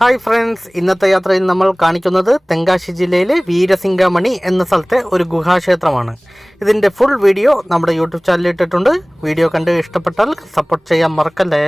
Hi friends, ഇന്നത്തെ യാത്രയിൽ നമ്മൾ കാണിക്കുന്നത് തെങ്കാശി ജില്ലയിലെ വീരസിംഗമണി എന്ന സ്ഥലത്തെ ഒരു ഗുഹാക്ഷേത്രമാണ്. ഇതിൻ്റെ ഫുൾ വീഡിയോ നമ്മുടെ യൂട്യൂബ് ചാനലിൽ ഇട്ടിട്ടുണ്ട്. വീഡിയോ കണ്ട് ഇഷ്ടപ്പെട്ടാൽ സപ്പോർട്ട് ചെയ്യാൻ മറക്കല്ലേ.